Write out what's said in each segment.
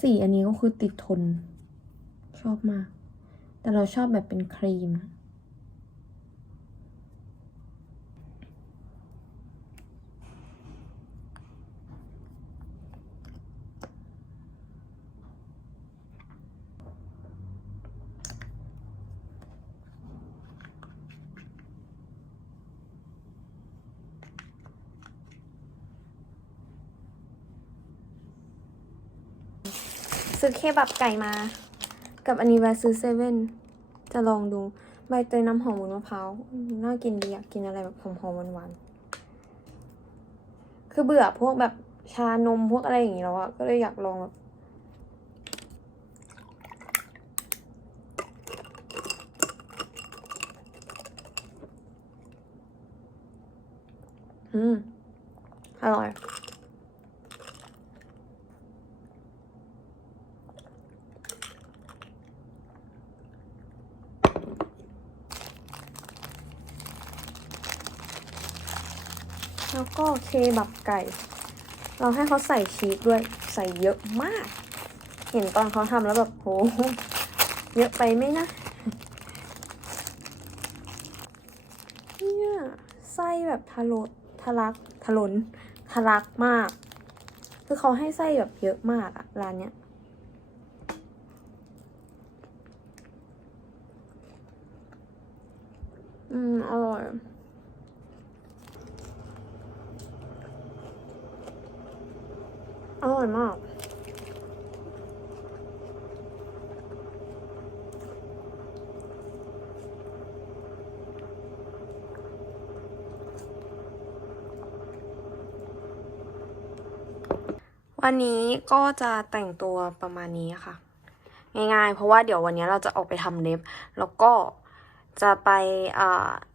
สีอันนี้ก็คือติดทน ชอบมาก แต่เราชอบแบบเป็นครีม ซื้อเคบับไก่มา กับอันนี้แวะซื้อเซเว่นจะลองดูใบเตยน้ำหอมวุ้นมะพร้าวน่ากินดีอะกินอะไรแบบหอมๆหวานๆคือเบื่อพวกแบบชานมพวกอะไรอย่างงี้แล้วอะก็เลยอยากลองแบบอืม อร่อย แล้วก็เคบับไก่ เราให้เขาใส่ชีสด้วยใส่เยอะมาก เห็นตอนเขาทำแล้วแบบโหเยอะไปไหมนะเนี่ยไส้แบบทะลุทะลักทะลนทะลักมาก คือเขาให้ไส้แบบเยอะมากอะร้านเนี้ยอืมอร่อย อร่อยมากวันนี้ก็จะแต่งตัวประมาณนี้ค่ะ ง่ายๆ เพราะว่าเดี๋ยววันนี้เราจะออกไปทำเล็บ แล้วก็จะไป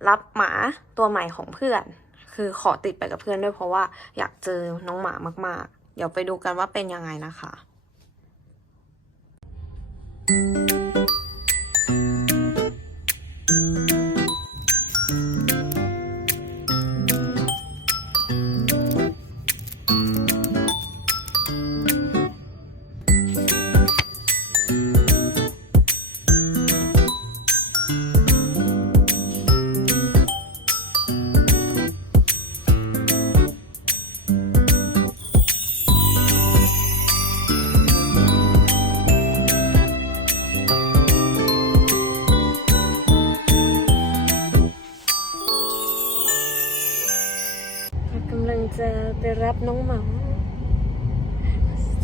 รับหมาตัวใหม่ของเพื่อน คือขอติดไปกับเพื่อนด้วยเพราะว่าอยากเจอน้องหมามากๆ เดี๋ยวไปดูกันว่าเป็นยังไงนะคะ รับน้องหมา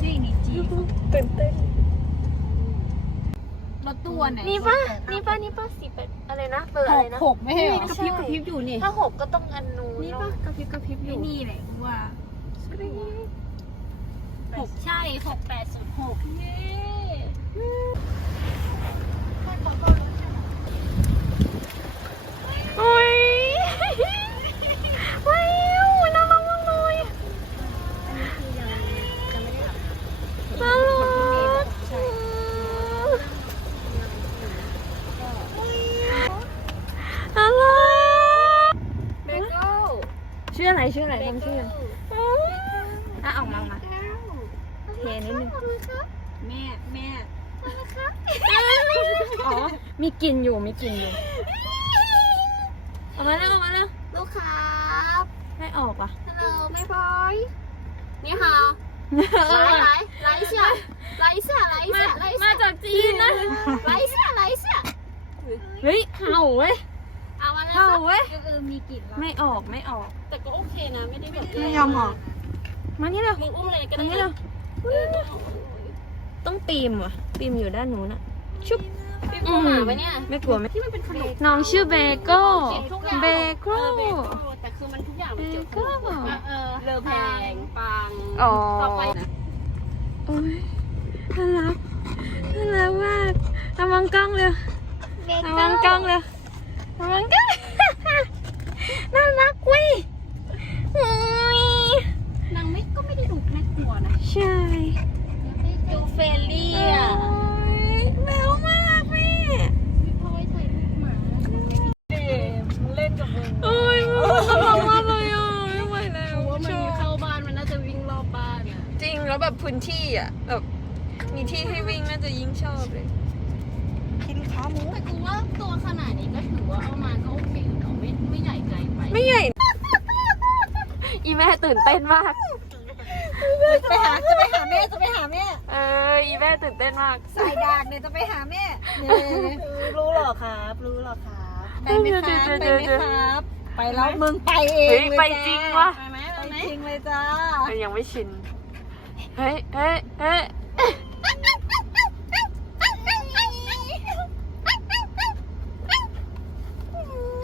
จริงนี่จีตื่นเต้นรถตู้ไหนนี่ป่ะนี่ป่ะนี่ป่ะสีเป็นอะไรนะเบอร์หอะไรกนะหกไม่ใช่เหรอ กระระพพริริบบกกระระพพริริบบออยู่ยู่นี่นี่ ถ้าหกก็ต้องอันนู้นนี่เนป่ะอะกระพริบกระพริบอยู่ นี่แหละว่าหกใช่หกแปดศูนย์หกเย้โอ้ยว้าวน่ารักมากเลยน่ารักน่ารัก เบเกิล ชื่ออะไรชื่ออะไรจำชื่อ อะออกมามา เทนิดนึงแม่แม่อ๋อ มีกลิ่นอยู่ มีกลิ่นอยู่ ออกมาแล้วออกมาแล้วลูกครับไม่ออกอะฮัลโหลแม่พลอยนี่ค่ะไล่ไล่ไล่เสียไล่เสียไล่เสียมาจากจีนนะไล่เสียไล่เสียเฮ้ยเห่าเว้ยเอามาแล้วเห่าเว้ยก็คือมีกลิ่นไม่ออกไม่ออก แต่ก็โอเคนะไม่ได้แบบไม่ยอมออกมานี่เร็วมึงอุ้มเลยกันนี่เลย ต้องปีมว่ะปีมอยู่ด้านนู้นอะชุบพี่กลัวหมาปะเนี่ยไม่กลัวไหมที่มันเป็นขนมน้องชื่อเบโก้ทุกอย่างเบโก้เออเบโก้แต่คือมันทุกอย่างมันเกี่ยวกับเบโก้เออเลอแพงปังอ๋อต่อไปนะโอ้ยน่ารักน่ารักมากเอามองกล้องเร็วเอามองกล้องเร็วเอามองกล้องน่ารักเว้ยโอ้ยนางไม่ก็ไม่ได้ดุ น่ากลัวนะใช่ดูเฟรนลี่อะโอ้ยแมวมากแม่พี่พลอยใส่ลูกหมาเล่นกับมึงโอ้ยน่ารักมากเลยอะไม่ไหวแล้วว่ามันชอบเข้าบ้านมันน่าจะวิ่งรอบบ้านอะจริงแล้วแบบพื้นที่อะแบบมีที่ให้วิ่งน่าจะยิ่งชอบเลยกินขาหมูแต่กูว่าตัวขนาดนี้ก็ถือว่าเอามาก็โอเคอยู่เนาะไม่ไม่ใหญ่เกินไปไม่ใหญ่ อีแม่ตื่นเต้นมาก ไปหาจะไปหาแม่จะไปหาแม่เอออีแม่ตื่นเต้นมากสายดากเนี่ยจะไปหาแม่เนี่ยรู้หรอครับรู้หรอครับไปไหมครับไปไหมครับไปแล้วมึงไปเองเฮ้ยเลยไปจ้าจริงวะไปไหมไปไปไหมจริงเลยจ้ามันยังไม่ชินเฮ้ยเฮ้ยเฮ้ย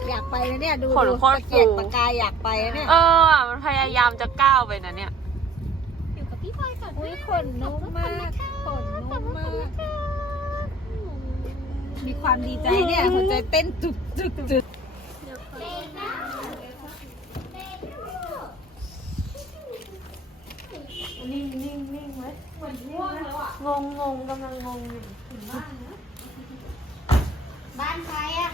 อยากไปนะเนี่ยดูขนดูโคตรตะเกียกฟูตะกายอยากไปนะเนี่ยเออว่ะมันพยายามจะก้าวไปนะเนี่ยอยู่กับพี่พลอ ยก่อขนนุ่มมากขนนุ่มมากมีความดีใจเนี่ยหัวใจเต้นจุกจุกจุกนิ่งนิ่งนิ่งไว้เหมือนง่วงแล้วอะงงงงกำลังงงอยู่บ้านใครอะ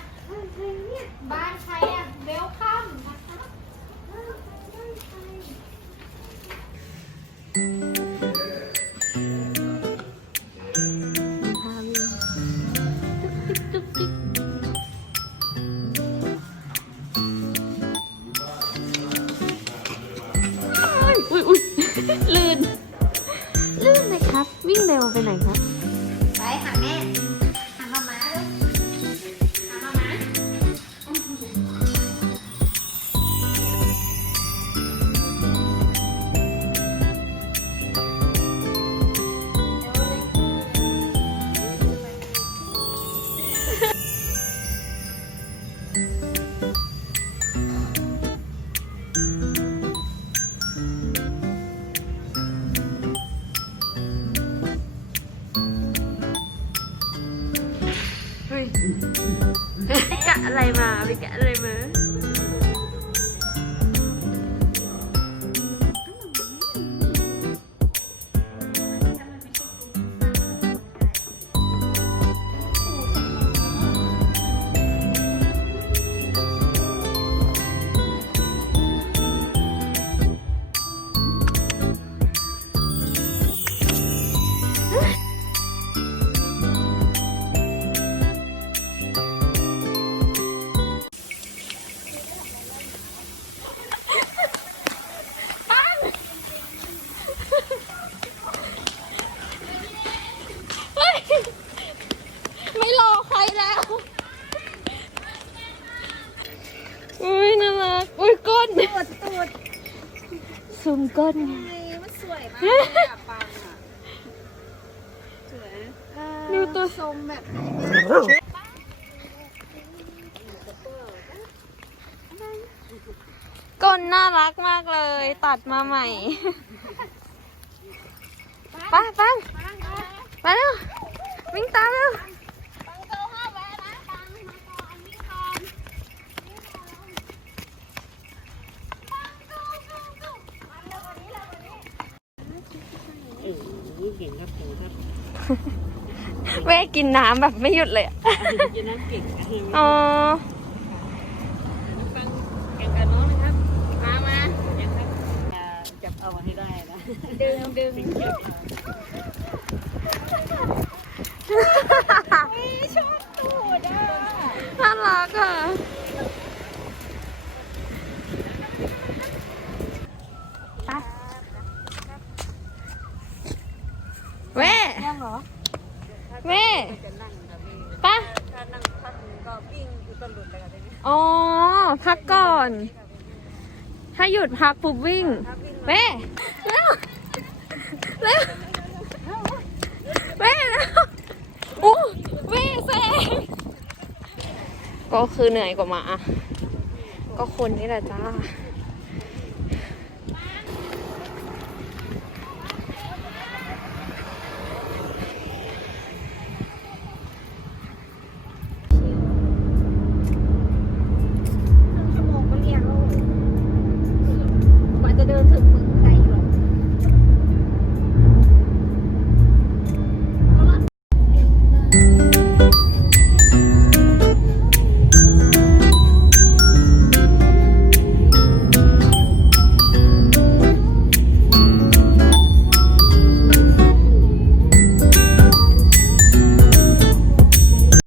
บ้านใครอะเวลคัมนะคะอุ้ย ลื่น ลื่นเลยครับ วิ่งเร็วไปไหนครับ เฮ้ยไปกะอะไรมาไปกะอะไรมา ก้น มันสวยมากเลยอะปังอะสวยดูตัวทรงแบบไหนก้นน่ารักมากเลย ตัดมาใหม่ไปไปไปเร็ววิ่งตามเร็ว ปังโตห้าแวะนะปังมาก่อนนี่ก่อนปังโตโตโตปังเร็วกว่านี้เร็วกว่านี้ แม่กินน้ำแบบไม่หยุดเลยอะกินน้ำเก่งนะอ๋อแข่งกันน้องนะครับ มามาจับเอามาให้ได้นะดึงดึงชอบตูดอะ น่ารักอะไปแม่ ยังเหรอ แม่จะนั่งกับพี่ปะถ้านั่งพักหนึ่งก็วิ่งอยู่ต้นหลุดเลยกันเนี่ยอ๋อ พักก่อน ถ้าหยุดพักปุ๊บวิ่งแม่เร็วเร็วแม่เร็วโอ้แม่แซงก็คือเหนื่อยกว่าหมา ก็คนนี่แหละจ้าเ